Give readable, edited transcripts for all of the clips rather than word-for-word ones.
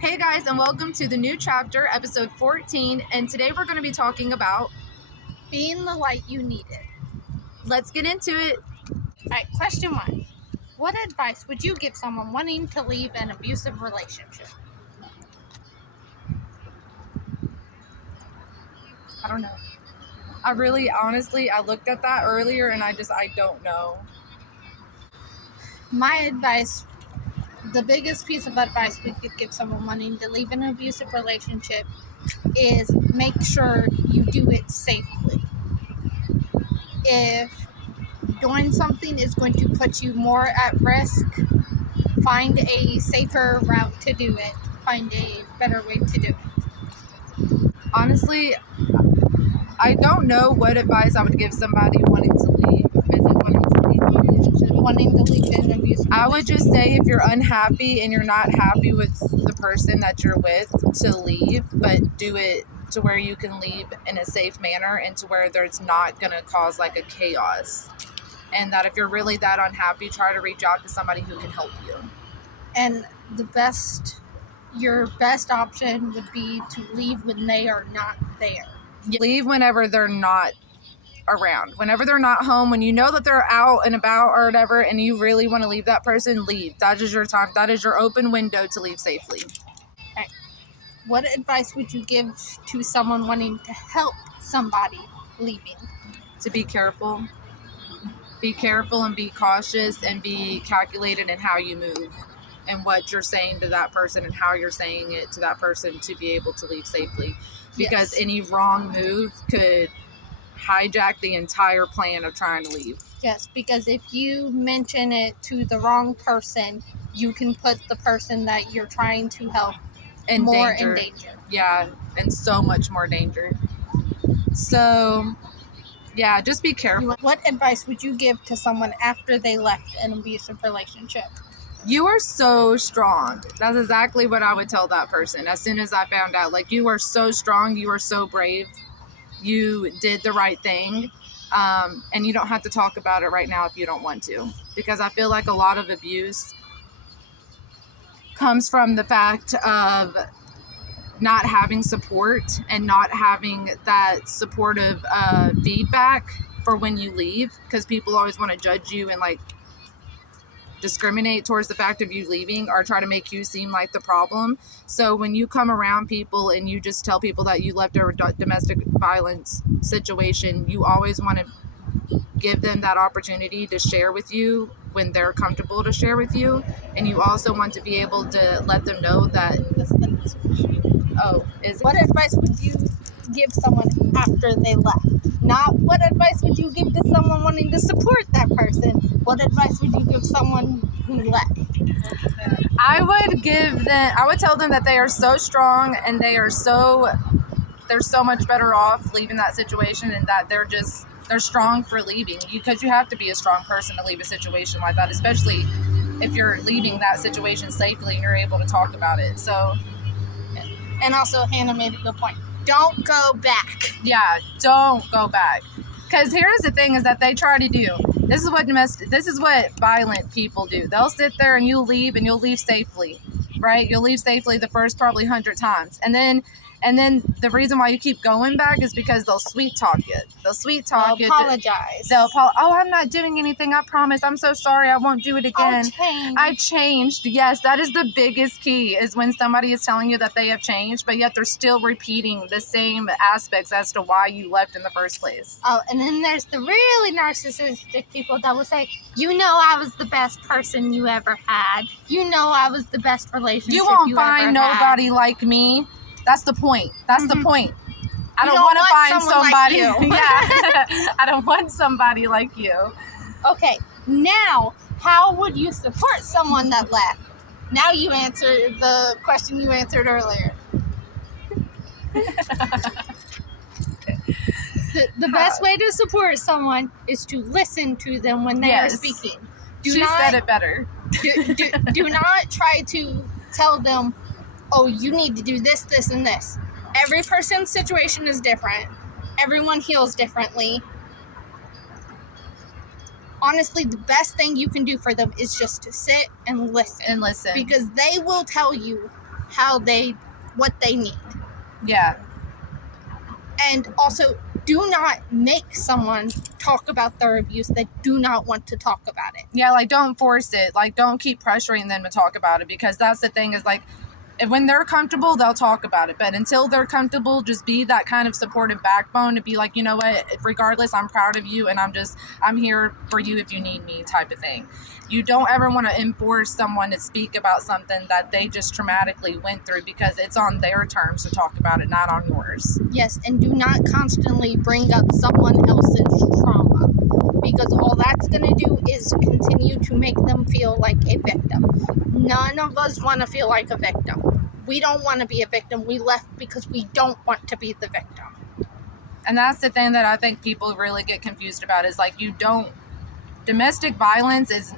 Hey guys, and welcome to the new chapter, episode 14. And today we're going to be talking about being the light you needed. Let's get into it. Alright, question 1. What advice would you give someone wanting to leave an abusive relationship? I don't know. I looked at that earlier and I don't know. My advice, the biggest piece of advice we could give someone wanting to leave an abusive relationship is make sure you do it safely. If doing something is going to put you more at risk, find a safer route to do it. Find a better way to do it. Honestly, I don't know what advice I would give somebody wanting to leave. Is it wanting to leave a relationship? Wanting to leave an abusive I would just say if you're unhappy and you're not happy with the person that you're with, to leave, but do it to where you can leave in a safe manner and to where there's not going to cause like a chaos. And that if you're really that unhappy, try to reach out to somebody who can help you. And your best option would be to leave when they are not there. Leave whenever they're not around. Whenever they're not home, when you know that they're out and about or whatever, and you really want to leave that person, leave. That is your time. That is your open window to leave safely. Okay. What advice would you give to someone wanting to help somebody leaving? To be careful. Be careful and be cautious and be calculated in how you move and what you're saying to that person and how you're saying it to that person to be able to leave safely. Because any wrong move could hijack the entire plan of trying to leave. Yes, because if you mention it to the wrong person, you can put the person that you're trying to help in danger. Yeah, and so much more danger. So, yeah, just be careful. What advice would you give to someone after they left an abusive relationship? You are so strong. That's exactly what I would tell that person as soon as I found out. Like, you are so strong. You are so brave. You did the right thing. And you don't have to talk about it right now if you don't want to. Because I feel like a lot of abuse comes from the fact of not having support and not having that supportive feedback for when you leave. Because people always want to judge you and like discriminate towards the fact of you leaving or try to make you seem like the problem. So when you come around people and you just tell people that you left a domestic violence situation, you always want to give them that opportunity to share with you when they're comfortable to share with you. And you also want to be able to let them know that what advice would you give someone after they left? Not what advice would you give to someone wanting to support that person. What advice would you give someone who left? I would tell them that they are so strong and they're so much better off leaving that situation, and that they're strong for leaving, because you have to be a strong person to leave a situation like that, especially if you're leaving that situation safely and you're able to talk about it. So, and also Hannah made a good point. Don't go back. Yeah, don't go back. Because here's the thing is that they try to do. This is what violent people do. They'll sit there and you'll leave safely, right? You'll leave safely the first probably 100 times. And then the reason why you keep going back is because they'll sweet talk you. They'll apologize. I'm not doing anything. I promise. I'm so sorry. I won't do it again. I've changed. Yes, that is the biggest key, is when somebody is telling you that they have changed, but yet they're still repeating the same aspects as to why you left in the first place. Oh, and then there's the really narcissistic people that will say, I was the best person you ever had. I was the best relationship you won't find nobody like me. That's the point. The point. I don't want to find somebody like you. Yeah. I don't want somebody like you. Okay, now how would you support someone that left? Now you answer the question you answered earlier. The best way to support someone is to listen to them when they are speaking. She said it better. Do not try to tell them, you need to do this, this, and this. Every person's situation is different. Everyone heals differently. Honestly, the best thing you can do for them is just to sit and listen. And listen. Because they will tell you what they need. Yeah. And also, do not make someone talk about their abuse that do not want to talk about it. Yeah, like, don't force it. Like, don't keep pressuring them to talk about it, because that's the thing is, like, when they're comfortable, they'll talk about it. But until they're comfortable, just be that kind of supportive backbone to be like, you know what, regardless, I'm proud of you, and I'm here for you if you need me, type of thing. You don't ever want to enforce someone to speak about something that they just traumatically went through, because it's on their terms to talk about it, not on yours. Yes, and do not constantly bring up someone else's trauma, because all that's going to do is continue to make them feel like a victim. None of us want to feel like a victim. We don't want to be a victim. We left because we don't want to be the victim. And that's the thing that I think people really get confused about, is like, domestic violence is,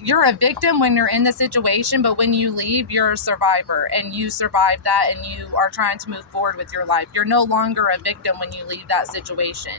you're a victim when you're in the situation, but when you leave, you're a survivor, and you survived that, and you are trying to move forward with your life. You're no longer a victim when you leave that situation.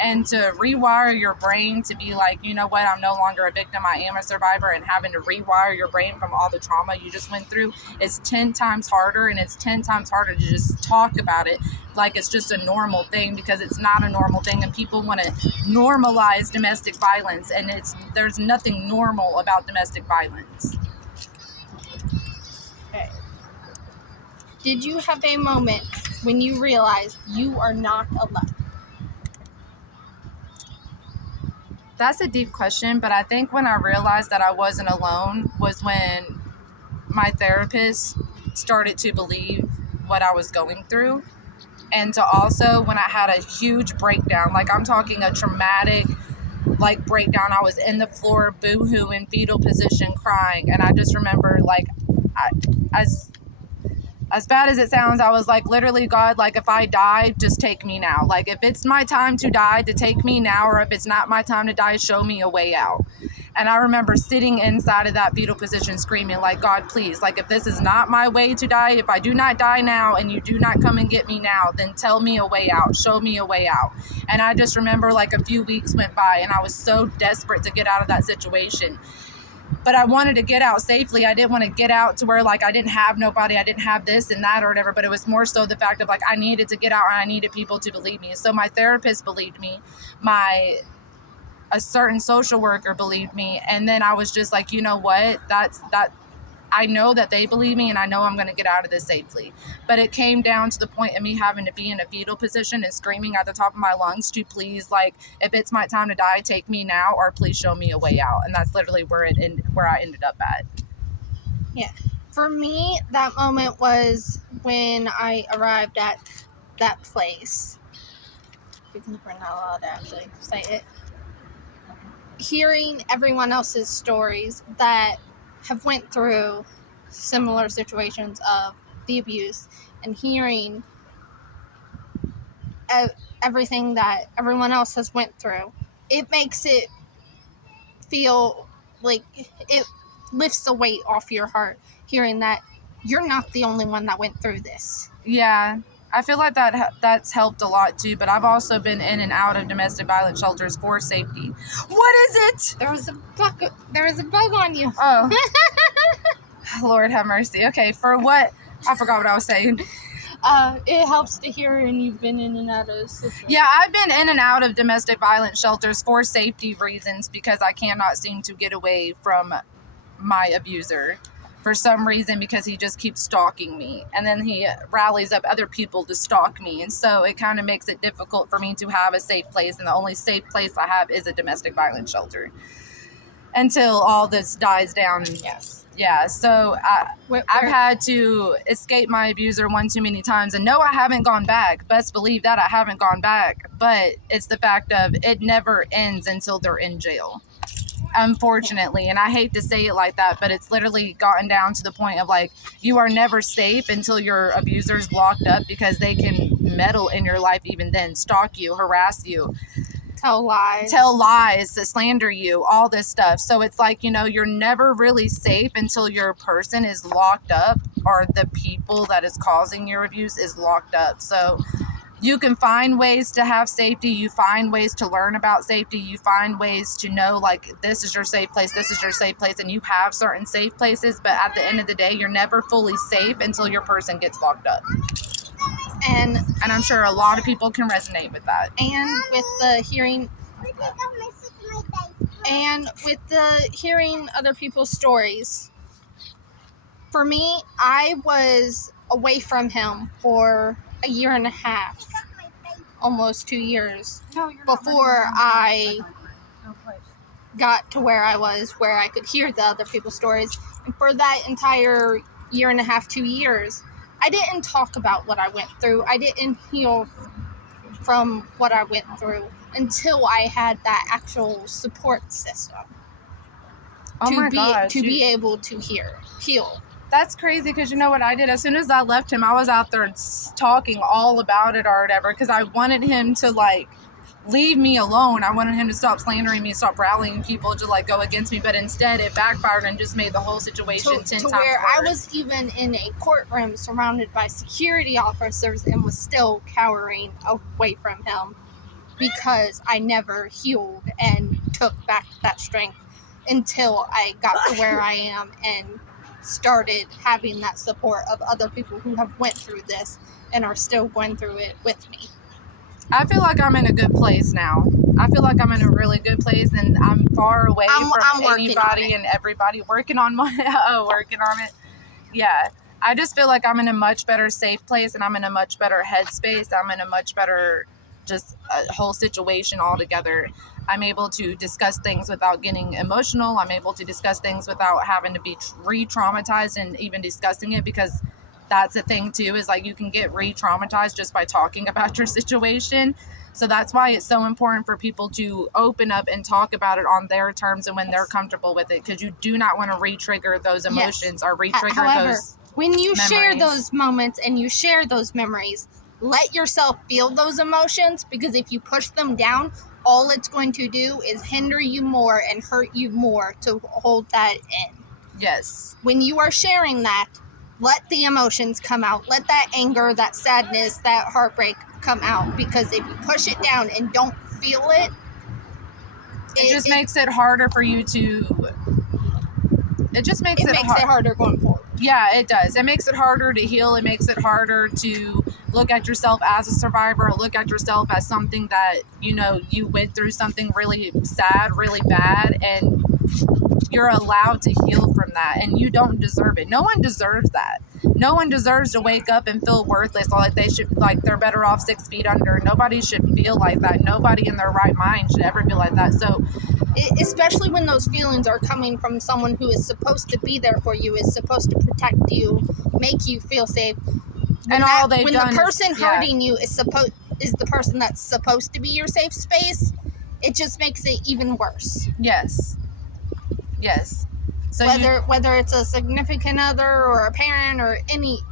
And to rewire your brain to be like, you know what, I'm no longer a victim, I am a survivor, and having to rewire your brain from all the trauma you just went through is 10 times harder, and it's 10 times harder to just talk about it like it's just a normal thing, because it's not a normal thing, and people want to normalize domestic violence, and there's nothing normal about domestic violence. Okay. Did you have a moment when you realized you are not alone? That's a deep question, but I think when I realized that I wasn't alone was when my therapist started to believe what I was going through. And to also, when I had a huge breakdown, like, I'm talking a traumatic, like, breakdown. I was in the floor, boo-hoo, in fetal position, crying. And I just remember, like, as bad as it sounds, I was like, literally, God, like, if I die, just take me now. Like, if it's my time to die, to take me now, or if it's not my time to die, show me a way out. And I remember sitting inside of that fetal position screaming, like, God, please, like, if this is not my way to die, if I do not die now and you do not come and get me now, then tell me a way out, show me a way out. And I just remember, like, a few weeks went by, and I was so desperate to get out of that situation. But I wanted to get out safely. I didn't want to get out to where, like, I didn't have nobody, I didn't have this and that or whatever, but it was more so the fact of, like, I needed to get out, and I needed people to believe me. So my therapist believed me, a certain social worker believed me, and then I was just like, you know what, that I know that they believe me, and I know I'm going to get out of this safely. But it came down to the point of me having to be in a fetal position and screaming at the top of my lungs to please, like, if it's my time to die, take me now, or please show me a way out. And that's literally where I ended up at. Yeah. For me, that moment was when I arrived at that place. Even if we're not allowed to actually say it. Hearing everyone else's stories that have went through similar situations of the abuse, and hearing everything that everyone else has went through, it makes it feel like it lifts the weight off your heart, hearing that you're not the only one that went through this. Yeah, I feel like that's helped a lot too, but I've also been in and out of domestic violence shelters for safety. What is it? There was a bug on you. Oh. Lord have mercy. Okay, for what? I forgot what I was saying. It helps to hear, and you've been in and out of situations. Yeah, I've been in and out of domestic violence shelters for safety reasons, because I cannot seem to get away from my abuser for some reason, because he just keeps stalking me, and then he rallies up other people to stalk me, and so it kind of makes it difficult for me to have a safe place, and the only safe place I have is a domestic violence shelter until all this dies down. Yes. Yeah, so I've had to escape my abuser one too many times, and no, I haven't gone back. Best believe that I haven't gone back, but it's the fact of it never ends until they're in jail, unfortunately. And I hate to say it like that, but it's literally gotten down to the point of, like, you are never safe until your abuser's locked up, because they can meddle in your life even then, stalk you, harass you, tell lies, slander you, all this stuff. So it's like, you know, you're never really safe until your person is locked up, or the people that is causing your abuse is locked up. So you can find ways to have safety. You find ways to learn about safety. You find ways to know, like, this is your safe place, this is your safe place, and you have certain safe places. But at the end of the day, you're never fully safe until your person gets locked up. And I'm sure a lot of people can resonate with that. And with the hearing other people's stories. For me, I was away from him for a year and a half, almost 2 years, before I got to where I was, where I could hear the other people's stories. And for that entire year and a half, 2 years, I didn't talk about what I went through. I didn't heal from what I went through until I had that actual support system to be able to heal. That's crazy, because you know what I did? As soon as I left him, I was out there talking all about it or whatever, because I wanted him to, like, leave me alone. I wanted him to stop slandering me, stop rallying people to, like, go against me. But instead, it backfired and just made the whole situation 10 times worse. To where I was even in a courtroom surrounded by security officers and was still cowering away from him because I never healed and took back that strength until I got to where I am and started having that support of other people who have went through this and are still going through it with me. I feel like I'm in a good place now. I feel like I'm in a really good place, and I'm far away from anybody and everybody working on it. Yeah. I just feel like I'm in a much better safe place, and I'm in a much better headspace. I'm in a much better just a whole situation altogether. I'm able to discuss things without getting emotional. I'm able to discuss things without having to be re-traumatized and even discussing it, because that's the thing too, is like you can get re-traumatized just by talking about your situation. So that's why it's so important for people to open up and talk about it on their terms and when they're comfortable with it, because you do not want to re-trigger those emotions or re-trigger those when you memories. Share those moments and you share those memories, let yourself feel those emotions, because if you push them down, all it's going to do is hinder you more and hurt you more to hold that in. Yes. When you are sharing that, let the emotions come out. Let that anger, that sadness, that heartbreak come out, because if you push it down and don't feel it, it just makes it harder for you to... It just makes it harder going forward. Yeah, it does. It makes it harder to heal. It makes it harder to look at yourself as a survivor, look at yourself as something that, you know, you went through something really sad, really bad, and you're allowed to heal from that, and you don't deserve it. No one deserves that. No one deserves to wake up and feel worthless, or like they're better off 6 feet under. Nobody should feel like that. Nobody in their right mind should ever feel like that. So, especially when those feelings are coming from someone who is supposed to be there for you, is supposed to protect you, make you feel safe. When the person hurting you is the person that's supposed to be your safe space, it just makes it even worse. Yes. So whether it's a significant other or a parent or any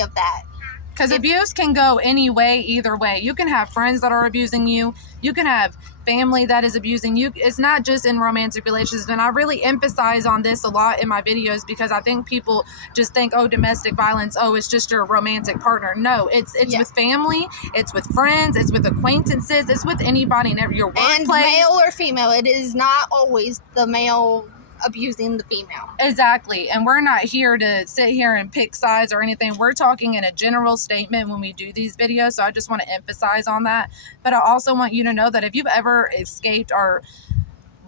of that. Because abuse can go any way, either way. You can have friends that are abusing you. You can have family that is abusing you. It's not just in romantic relationships. And I really emphasize on this a lot in my videos, because I think people just think, oh, domestic violence, oh, it's just your romantic partner. No, it's with family, it's with friends, it's with acquaintances, it's with anybody in your workplace. And male or female, it is not always the male abusing the female. Exactly. And we're not here to sit here and pick sides or anything. We're talking in a general statement when we do these videos, so I just want to emphasize on that. But I also want you to know that if you've ever escaped or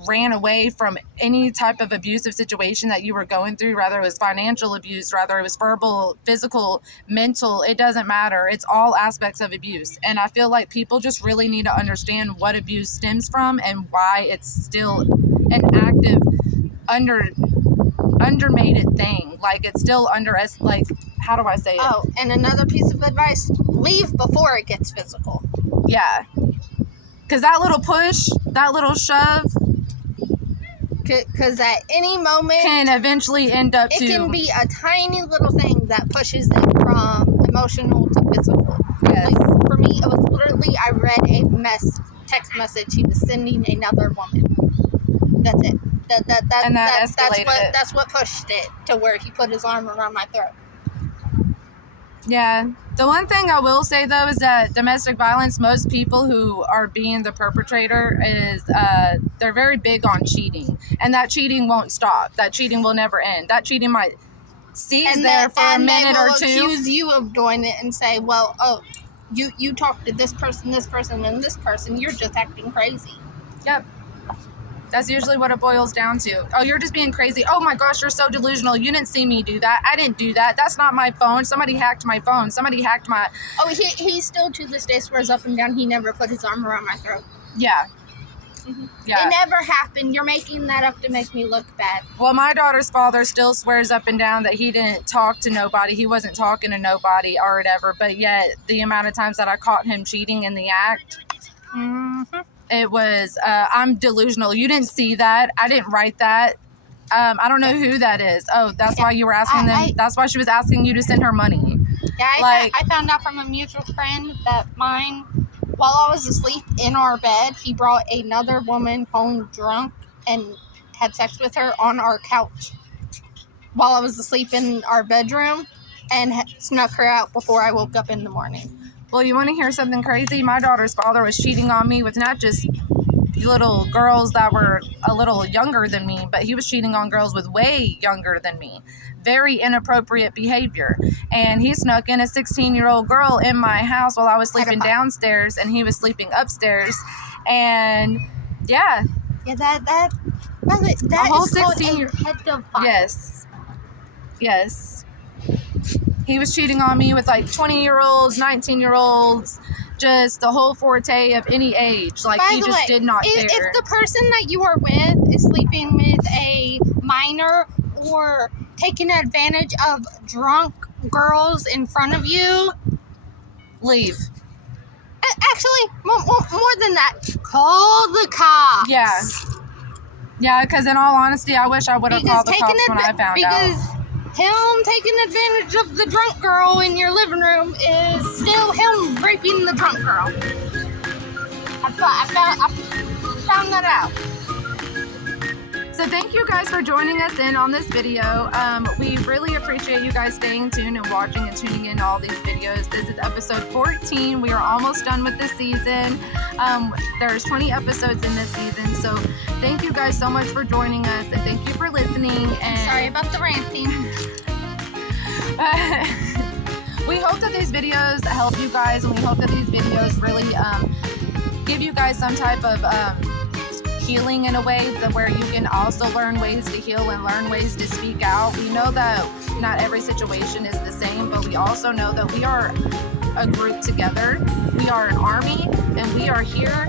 ran away from any type of abusive situation that you were going through, whether it was financial abuse, whether it was verbal, physical, mental, it doesn't matter. It's all aspects of abuse. And I feel like people just really need to understand what abuse stems from and why it's still an active undermated thing. Like, it's still like, how do I say it? Oh, and another piece of advice, leave before it gets physical. Yeah. Because that little push, that little shove, because at any moment can eventually end up it can be a tiny little thing that pushes it from emotional to physical. Yes. Like, for me, it was literally, I read a text message he was sending another woman. That's it. That's what pushed it to where he put his arm around my throat. Yeah, The one thing I will say though is that domestic violence, most people who are being the perpetrator is they're very big on cheating, and that cheating won't stop. That cheating will never end. That cheating might cease there for a minute or two. They will accuse you of doing it and say, well, oh, you talked to this person, and this person. You're just acting crazy. Yep. That's usually what it boils down to. Oh, you're just being crazy. Oh my gosh, you're so delusional. You didn't see me do that. I didn't do that. That's not my phone. Somebody hacked my phone. Somebody hacked my... Oh, he still to this day swears up and down he never put his arm around my throat. Yeah. Mm-hmm. Yeah. It never happened. You're making that up to make me look bad. Well, my daughter's father still swears up and down that he didn't talk to nobody. He wasn't talking to nobody or whatever. But yet, the amount of times that I caught him cheating in the act... Mm-hmm. It was, I'm delusional. You didn't see that. I didn't write that. I don't know who that is. Oh, that's why you were asking them. That's why she was asking you to send her money. Yeah, I found out from a mutual friend that mine, while I was asleep in our bed, he brought another woman home drunk and had sex with her on our couch while I was asleep in our bedroom and snuck her out before I woke up in the morning. Well, you want to hear something crazy? My daughter's father was cheating on me with not just little girls that were a little younger than me, but he was cheating on girls with way younger than me. Very inappropriate behavior. And he snuck in a 16-year-old girl in my house while I was sleeping downstairs, and he was sleeping upstairs. And yeah. Yeah, that whole is called 16 a pedophile. Yes. He was cheating on me with like 20-year-olds, 19-year-olds, just the whole forte of any age. Like, he just did not care. If the person that you are with is sleeping with a minor or taking advantage of drunk girls in front of you, leave. Actually, more than that, call the cops. Yeah, because in all honesty, I wish I would have called the cops when I found out. Him taking advantage of the drunk girl in your living room is still him raping the drunk girl. I found that out. So thank you guys for joining us in on this video. We really appreciate you guys staying tuned and watching and tuning in to all these videos. This is episode 14. We are almost done with this season. There's 20 episodes in this season. So thank you guys so much for joining us, and thank you for listening. And sorry about the ranting. We hope that these videos help you guys, and we hope that these videos really give you guys some type of healing in a way that where you can also learn ways to heal and learn ways to speak out. We know that not every situation is the same, but we also know that we are a group together. We are an army, and we are here